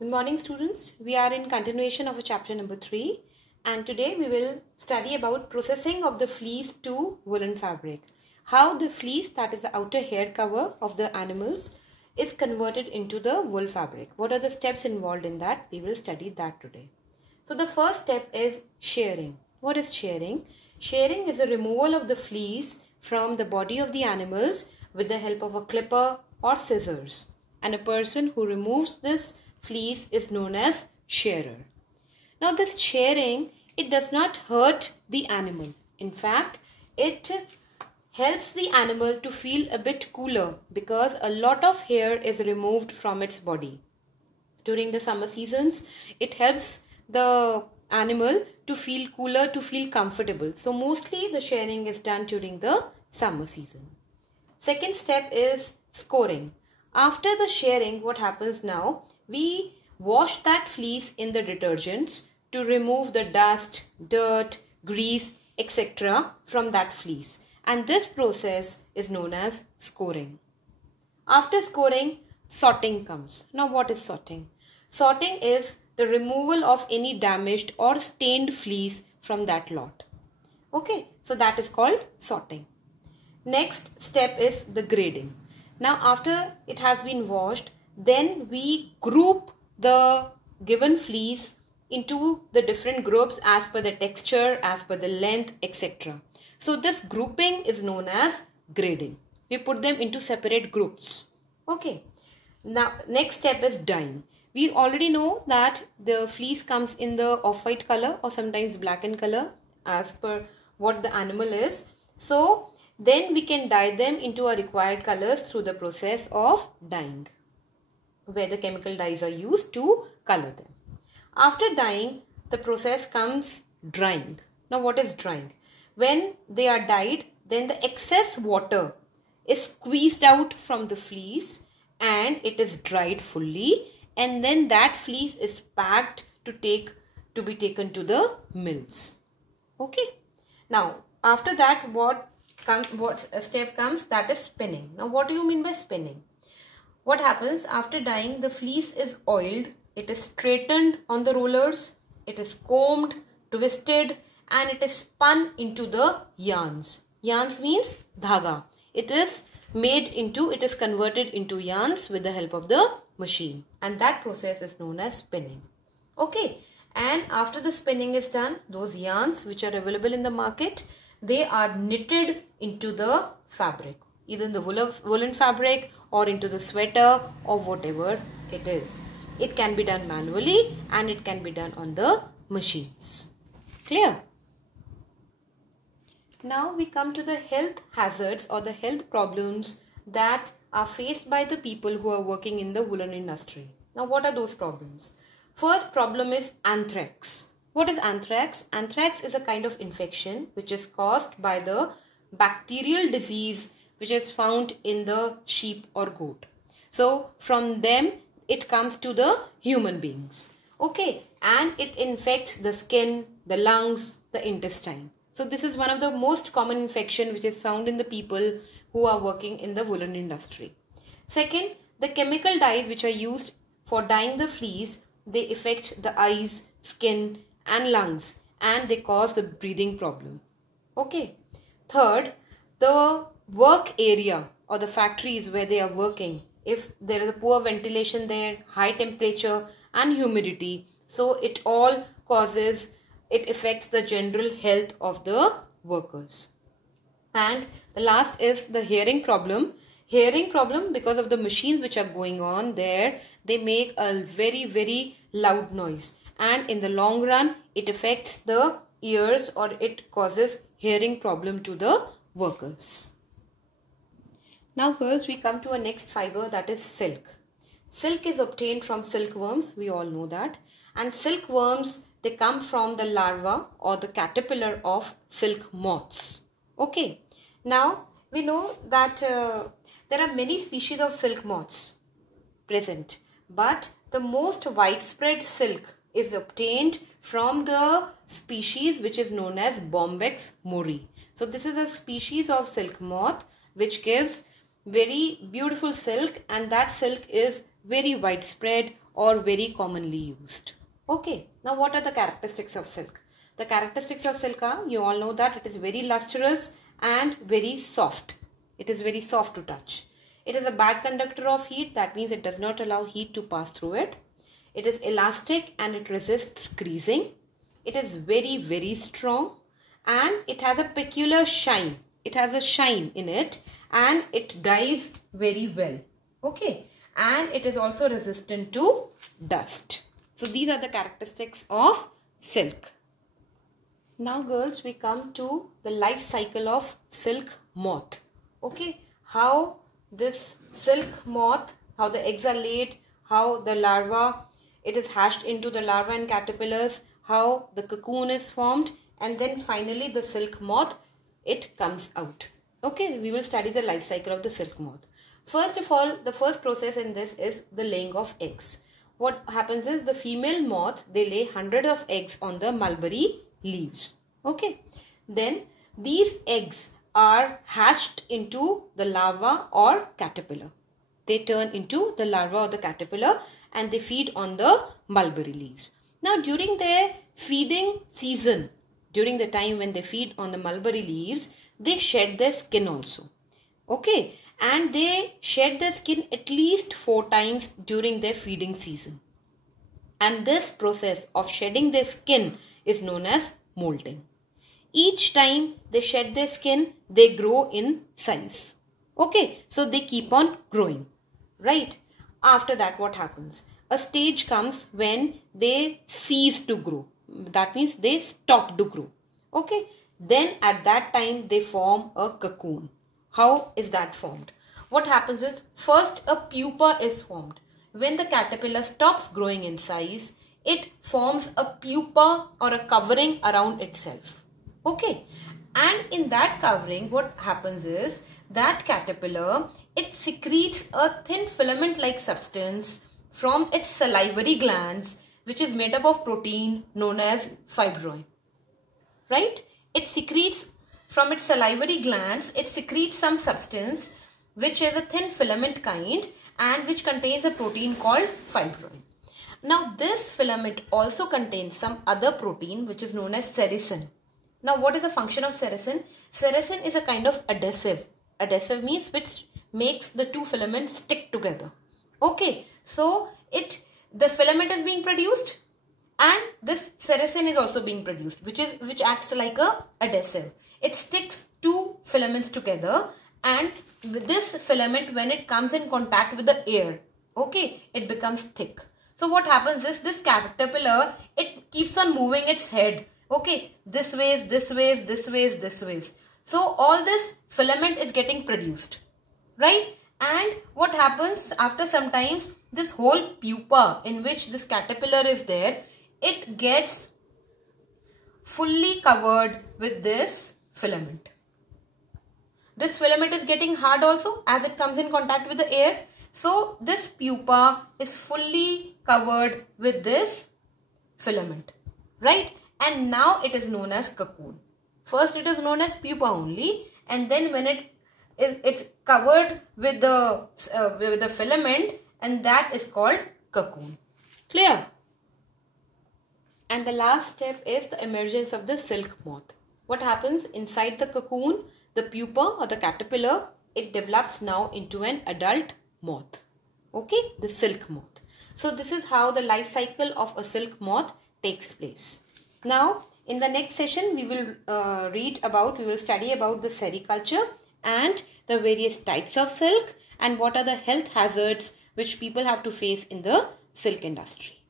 Good morning students. We are in continuation of chapter number 3 and today we will study about processing of the fleece to woolen fabric. How the fleece, that is the outer hair cover of the animals, is converted into the wool fabric. What are the steps involved in that? We will study that today. So the first step is shearing. What is shearing? Shearing is a removal of the fleece from the body of the animals with the help of a clipper or scissors. And a person who removes this fleece is known as shearer. Now this shearing, it does not hurt the animal. In fact, it helps the animal to feel a bit cooler because a lot of hair is removed from its body. During the summer seasons, it helps the animal to feel cooler, to feel comfortable. So mostly the shearing is done during the summer season. Second step is scoring. After the shearing, what happens now? We wash that fleece in the detergents to remove the dust, dirt, grease, etc. from that fleece. And this process is known as scoring. After scoring, sorting comes. Now what is sorting? Sorting is the removal of any damaged or stained fleece from that lot. Okay, so that is called sorting. Next step is the grading. Now after it has been washed, then we group the given fleece into the different groups as per the texture, as per the length, etc. So this grouping is known as grading. We put them into separate groups. Okay. Now next step is dyeing. We already know that the fleece comes in the off-white color or sometimes black in color as per what the animal is. So then we can dye them into our required colors through the process of dyeing, where the chemical dyes are used to color them. After dyeing, the process comes drying. Now what is drying? When they are dyed, then the excess water is squeezed out from the fleece and it is dried fully, and then that fleece is packed to be taken to the mills. Okay. Now after that, what step comes? That is spinning. Now what do you mean by spinning? What happens after dyeing? The fleece is oiled, it is straightened on the rollers, it is combed, twisted, and it is spun into the yarns. Yarns means dhaga. It is converted into yarns with the help of the machine, and that process is known as spinning. Okay, and after the spinning is done, those yarns which are available in the market, they are knitted into the fabric, either in the woolen fabric or into the sweater or whatever it is. It can be done manually and it can be done on the machines. Clear? Now we come to the health hazards or the health problems that are faced by the people who are working in the woolen industry. Now what are those problems? First problem is anthrax. What is anthrax? Anthrax is a kind of infection which is caused by the bacterial disease which is found in the sheep or goat. So from them it comes to the human beings. Okay, and it infects the skin, the lungs, the intestine. So this is one of the most common infection which is found in the people who are working in the woolen industry. Second, the chemical dyes which are used for dyeing the fleece, they affect the eyes, skin and lungs, and they cause the breathing problem. Okay. Third, the work area or the factories where they are working, if there is a poor ventilation there, high temperature and humidity, so it affects the general health of the workers. And the last is the hearing problem. Hearing problem because of the machines which are going on there, they make a very, very loud noise, and in the long run it affects the ears or it causes hearing problem to the workers. Now girls, we come to our next fiber, that is silk. Silk is obtained from silkworms, we all know that, and silkworms, they come from the larva or the caterpillar of silk moths. Okay, now we know that there are many species of silk moths present, but the most widespread silk is obtained from the species which is known as Bombyx mori. So this is a species of silk moth which gives very beautiful silk, and that silk is very widespread or very commonly used. Okay, now what are the characteristics of silk? The characteristics of silk are, you all know that it is very lustrous and very soft. It is very soft to touch. It is a bad conductor of heat, that means it does not allow heat to pass through it. It is elastic and it resists creasing. It is very, very strong and it has a peculiar shine. It has a shine in it and it dries very well. Okay, and it is also resistant to dust. So these are the characteristics of silk. Now girls, we come to the life cycle of silk moth. Okay, how this silk moth, how the eggs are laid, how the larva, it is hatched into the larva and caterpillars, how the cocoon is formed, and then finally the silk moth, it comes out. Okay, we will study the life cycle of the silk moth. First of all, the first process in this is the laying of eggs. What happens is the female moth, they lay hundreds of eggs on the mulberry leaves. Okay, then these eggs are hatched into the larva or caterpillar. They turn into the larva or the caterpillar and they feed on the mulberry leaves. Now during their feeding season, during the time when they feed on the mulberry leaves, they shed their skin also. Okay, and they shed their skin at least 4 times during their feeding season. And this process of shedding their skin is known as molting. Each time they shed their skin, they grow in size. Okay, so they keep on growing, right? After that, what happens? A stage comes when they cease to grow. That means they stop to grow. Okay, then at that time they form a cocoon. How is that formed? What happens is, first a pupa is formed. When the caterpillar stops growing in size, it forms a pupa or a covering around itself. Okay, and in that covering, what happens is that caterpillar, it secretes a thin filament like substance from its salivary glands, which is made up of protein known as fibroin. Right? It secretes from its salivary glands, it secretes some substance which is a thin filament kind and which contains a protein called fibroin. Now this filament also contains some other protein which is known as sericin. Now what is the function of sericin? Sericin is a kind of adhesive. Adhesive means which makes the two filaments stick together. Okay, so the filament is being produced and this sericin is also being produced, which acts like a adhesive. It sticks two filaments together, and with this filament, when it comes in contact with the air, okay, it becomes thick. So what happens is this caterpillar, it keeps on moving its head. Okay, this ways, this ways, this ways, this ways. So all this filament is getting produced, right? And what happens after some time, this whole pupa in which this caterpillar is there, it gets fully covered with this filament. This filament is getting hard also as it comes in contact with the air. So this pupa is fully covered with this filament, right? And now it is known as cocoon. First it is known as pupa only, and then when it's covered with the filament, and that is called cocoon. Clear? And the last step is the emergence of the silk moth. What happens inside the cocoon? The pupa or the caterpillar, it develops now into an adult moth. Okay, the silk moth. So this is how the life cycle of a silk moth takes place. Now in the next session we will study about the sericulture and the various types of silk and what are the health hazards which people have to face in the silk industry.